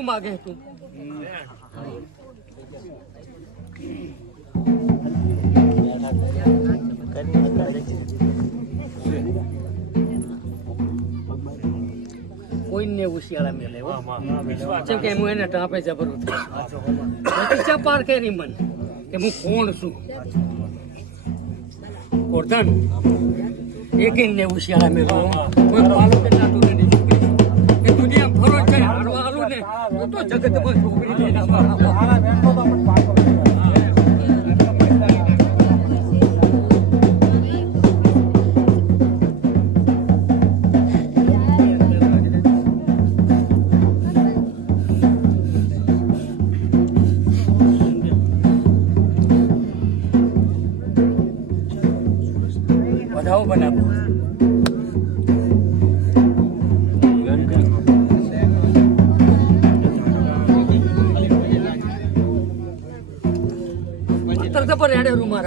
શું માગે તું. કોઈને ઉશિયાળા મેલે. જેમ કે હું એને ટાંપે જબરું પાર કેરી મન કે હું કોણ છું? કોરધન ઉશિયાળા મેલો કોઈ પાલો તું તો જગતમાં છોકરી. વધાવો બનાવો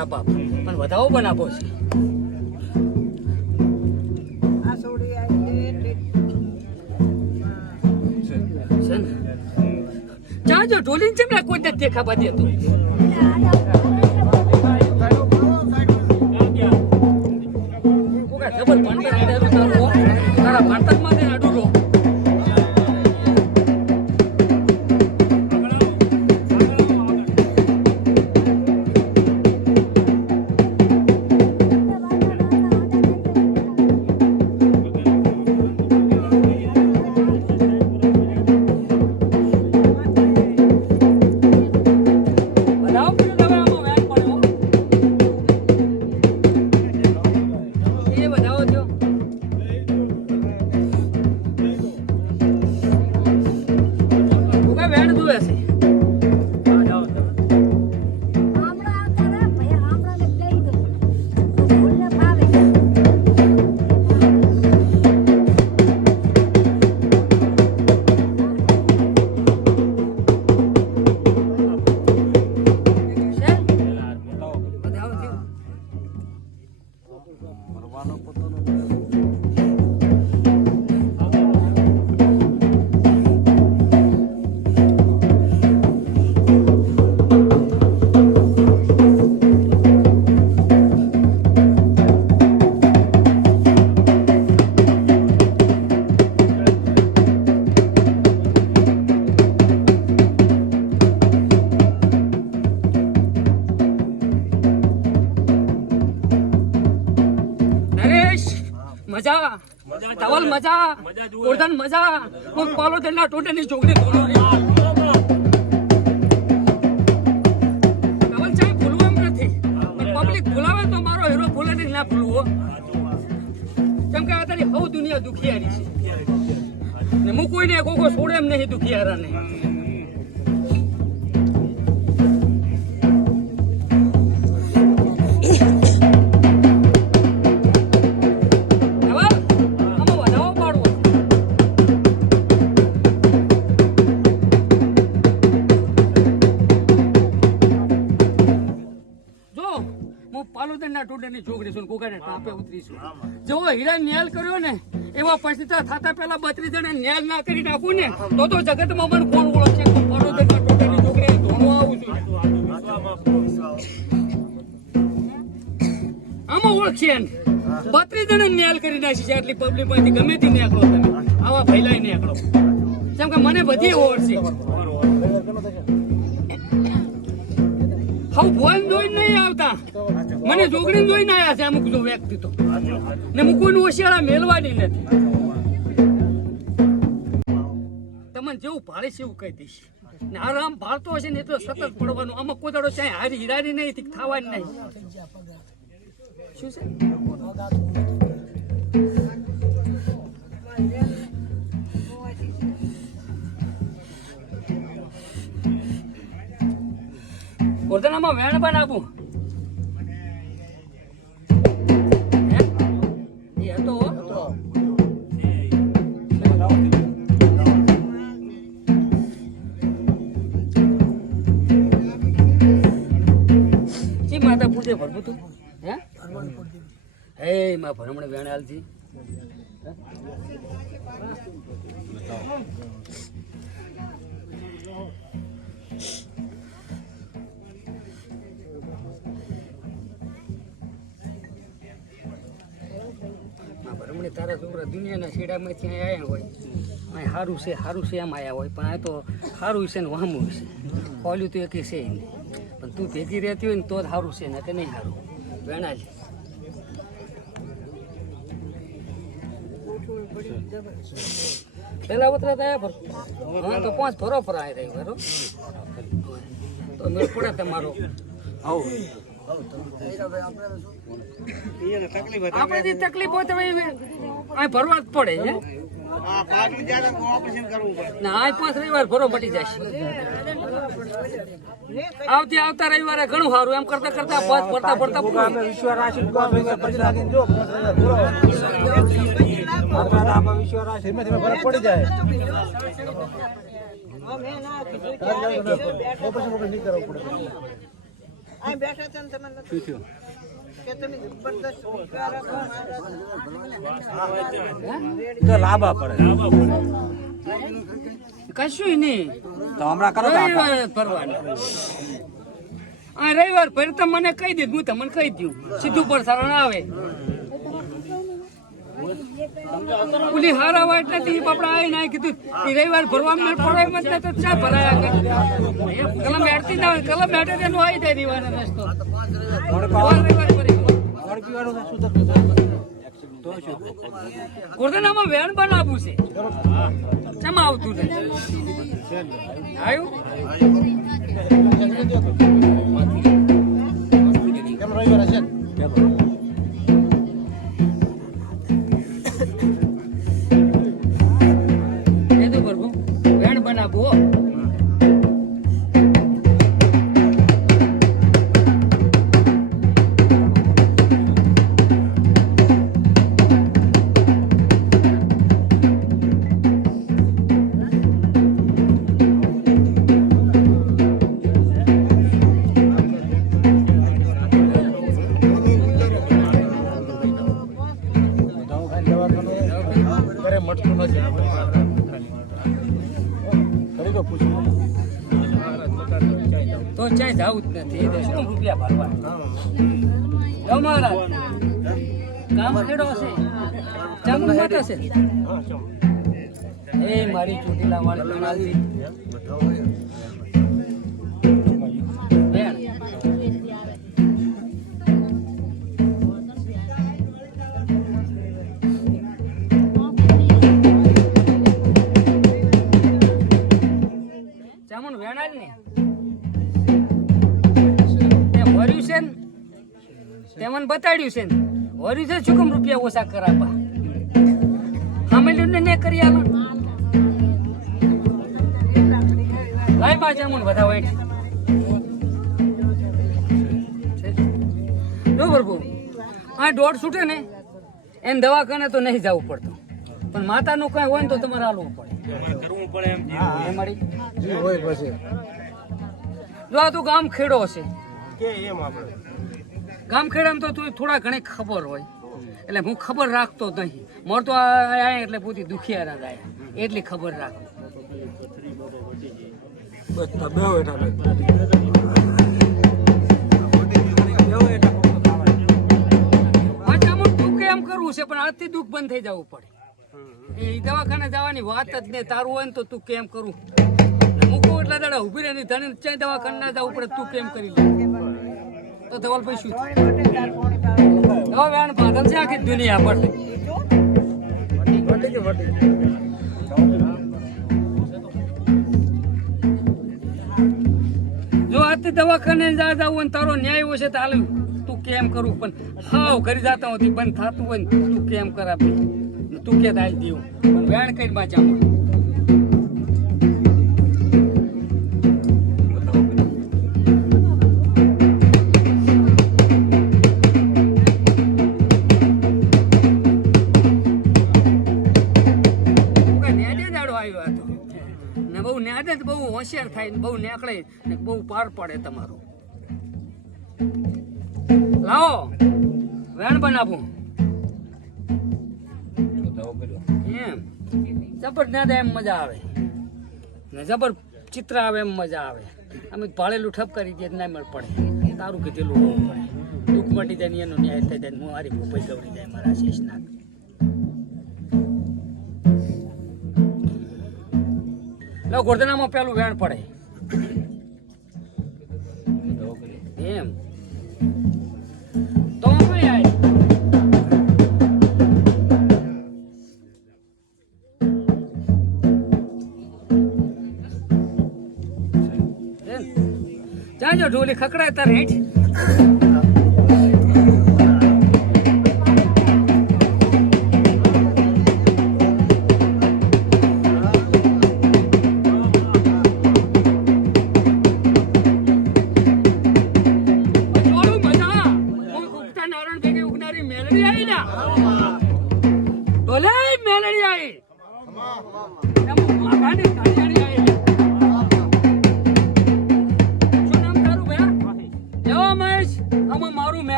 મારા બાપ પણ વધાવો પણ છે. આ સોડી આવી છે ને? ચા જો ઢોલીને છે કોઈ નથી દેખાવા દેતું વેણ જુએ છે મજા ધવલ મજા ગોરધન મજા હું પાલો તેના ટોટેની છોકરી ધવલ નથી. પણ પબ્લિક ભૂલાવે તો મારો હીરો ભૂલે નહીં ના ભૂલવો કેમ કે અત્યારે બહુ દુનિયા દુખિયારી છે. ને હું કોઈને કોકો છોડે એમ નહીં દુખિયારાને. બત્રીસ જણા ન્યાલ ના કરી નાખું ને, તો તો જગતમાં મને કોણ ઓળખશે પાલોદરના ટોડરની છોકરી ધોણો આવું છું. આમાં ઓળખશે ને બત્રીસ જણા ન્યાલ કરી નાખી છે આટલી પબ્લિકમાંથી. ગમે તે નીકળો તમે. આવા ફૈલાઈ નીકળો. કેમ કે મને બધી ઓળખ. છે હવે ભોન જોઈને નહીં આવતા. મને જોગડીને જોઈને આવ્યા છે અમુક વ્યક્તિ તો. ને હું ઓશિયાળા મેલવાની નથી. તમને જેવું ભારે છે એવું કહી દઈશ. ને આરામ ભાળતો હશે ને એ તો સતત પડવાનું આમાં કોઈ દાડો ચાહે હારી હિરાની નહીં થી થવાની નહીં. શું છે? ગોરધનામાં વેણ પણ આપું માં ભરમણ વેણ આલતી આ ભરમણી તારા છોકરા દુનિયાના છેડામાંથી અહીંયા આવ્યા હોય. અહીં સારું છે સારું છે એમ આવ્યા હોય. પણ આ તો સારું છે ને વામું છે. ખોલ્યું તો એકે છે પણ તું ભેગી રહેતી હોય ને તો જ સારું છે ને કે નહીં સારું વેણા પેલા વતરા થયા પર હા તો પાંચ ભરો ફરાય આવી ભરો તો મેળ પડે તમારો. આપણે જે તકલીફ હોય તો ભરવા જ પડે હે? ના આ પાંચ રવિવાર ભરો મટી જશે આવતી આવતા રવિવારે ઘણું સારું એમ કરતા કરતા પાંચ ભરતા ભરતા પૂરું. પડી જાય. અમે ના કીધું ત્યારે કીધું બેઠા અહીં બેઠા હતા ને તમે નથી કે તમે જબરદસ્ત વિચાર રાખો, તો લાંબા પડે. કશું નહીં. તો હમણાં કરો આપણે. રવિવાર રવિવાર ભરતા મને કહી દીધું હું તમને કહી દઉં. સીધું પર સારણ આવે. ઓલી હારા એટલે નથી બાપડા આવીને આ કીધું એ રવિવાર ભરવા મેળ પડે એમ જ તો ચા ભરાયા કરે. કલમ બેઠતી ના હોય, કલમ બેઠે તેનું આવી જાય રવિવારે રસ્તો ગયો. પાણી પીવાનું તો શુદ્ધ પીવું. ગોરધનામાં વેણ બનાવવું છે કેમ આવતું નથી આવ્યું જાવું જ નથી શું રૂપિયા ભરવા તમારા મહારાજ. કામ ખેડો છે. ચામુંડ માતા છે. એ મારી ચોટીલા વાળી પ્રણાલી બેન વેણાલ ને ભર્યું છે ને? તે મને બતાડ્યું છે ને? ભર્યું છે શું કેમ રૂપિયા ઓછા કરાવવા? સામેલ્યું ને કરી આલો લાય બા મને બધા વાઈટ. જો પ્રભુ આ દોઢ છૂટે ને એને દવાખાને તો નહીં જવું પડતું. પણ માતાનું કઈ હોય ને તો તમારે હાલવું પડે. એ મારી. હોય પછી. જો આ તો ગામ ખેડો હશે. કે એમ આપણે. ગામ ખેડામાં તો તું થોડા ઘણી ખબર હોય. એટલે હું ખબર રાખતો નહીં. મોર તો આયા એટલે પૂરી દુખિયારા થાય એટલી ખબર રાખું. બસ અમુક એમ કરવું છે પણ આજથી દુઃખ બંધ થઈ જવું પડે. એ દવાખાને જવાની વાત જ ને તારું હોય ને તો તું કેમ કરું? મૂકવું એટલા દાડા ઊભી રહે ધણી દવાખાને ના જવું પડે તું કેમ કરી લે? તો ધવલ ભાઈ શું હવે વેણ પાગલ છે આખી દુનિયા પર. જો આજથી દવાખાને જા જાવ ને તારો ન્યાય હોય છે તો હાલ તું કેમ કરું? પણ હાવ કરી જાતા હોતી બંધ થતું હોય ને તું કેમ કરાવી? તું કે હાલ દેવું. પણ વેણ કઈ બાચા બહુ નાદે બહુ હોશિયાર થાય બહુ નીકળે ને બહુ પાર પડે તમારું. લાવો, વેણ બનાવું. એમ. જબર ન્યાદે એમ મજા આવે. ને જબર ચિત્ર આવે એમ મજા આવે. અમે ભાળેલું ઠપ કરી દે ના મેળ પડે. તારું કીધેલું પડે. દુઃખ મટી જાય એનો ન્યાય થઈ જાય હું હારી ભૂપાઈ ગવડી જાય મારા શેષનાગ. લો ગોરધનામાં પેલું વેણ પડે. એમ. તો જાજો ઢોલી ખકડાય તારે હેઠ.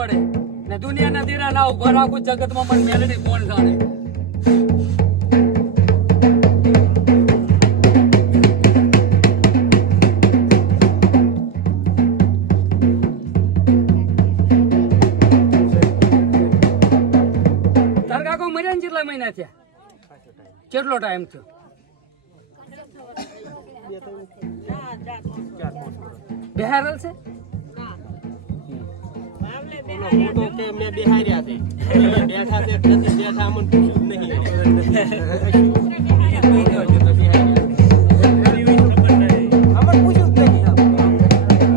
પડે. ને દુનિયાના દીરા ના ઊભા રાખું જગતમાં પણ મેલડી કોણ જાણે? કેટલા મહિના થયા? કેટલો ટાઈમ થયો? બિહારલ છે? હું તો કે મેં બિહાર્યા છે. બેઠા છે નથી બેઠા અમને પૂછ્યું જ નહીં. અમને પૂછ્યું જ નહીં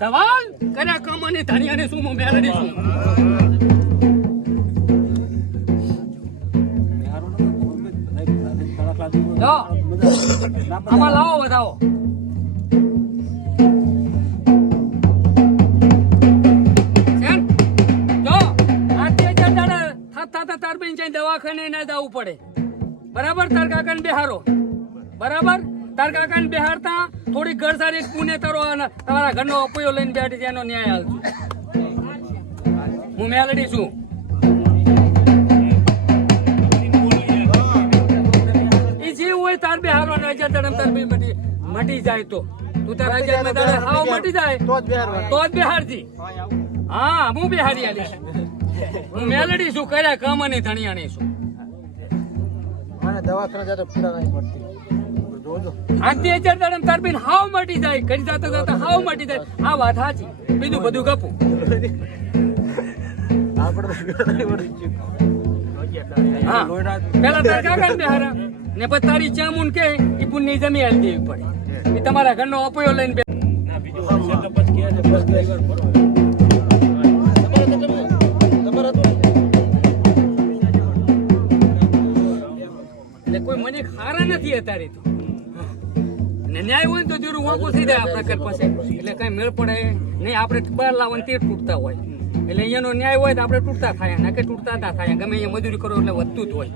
ધવાલ કર્યા કામાની ધનિયાની શું હું મેલડી છું? આમાં લાવો વધાવો. દવાખાને ના જવું પડે. બરાબર? તાર કાકાને બેહારો. બરાબર? તાર કાકાને બેહારતા થોડી ઘર સારી પુને તારો તમારા ઘરનો અપયો લઈને બેઠી છે એનો ન્યાય હાલજો હું મેલડી છું. એ જે હોય તાર બેહારો ને હજાર તડમ તાર બે મટી મટી જાય તો. તું તારા હજારમાં દાડા હાવ મટી જાય. તો જ બિહારવા તો જ બેહારજી. હા હું બેહારી આલીશ. હું મેલડી છું કર્યા કામની ધણિયાણી છું. મને દવાખાના જતો પીડા નહીં પડતી. જોજો. આજથી હજાર દાડા તાર બેન હાવ મટી જાય. કરી જાતા જાતા હાવ મટી જાય. આ વાત સાચી. બીજું બધું ગપું. પેલા તાર કાકા બેહારા. ને પછી તારી ચામુન કે એ પુણ્ય જમી હાલ દેવી પડે ઈ તમારા ઘરનો અપયો લઈને બે નથી અત્યારે તો. ને ન્યાય હોય તો જરૂર વાંકો થઈ જાય આપણા ઘર પાસે. એટલે કઈ મેળ પડે નહીં, આપણે બહાર લાવવાનું તે તૂટતા હોય. એટલે અહીંયાનો ન્યાય હોય તો આપણે તૂટતા થાય ના કે તૂટતા ના થાય. ગમે અહીંયા મજૂરી કરો એટલે વધતું જ હોય.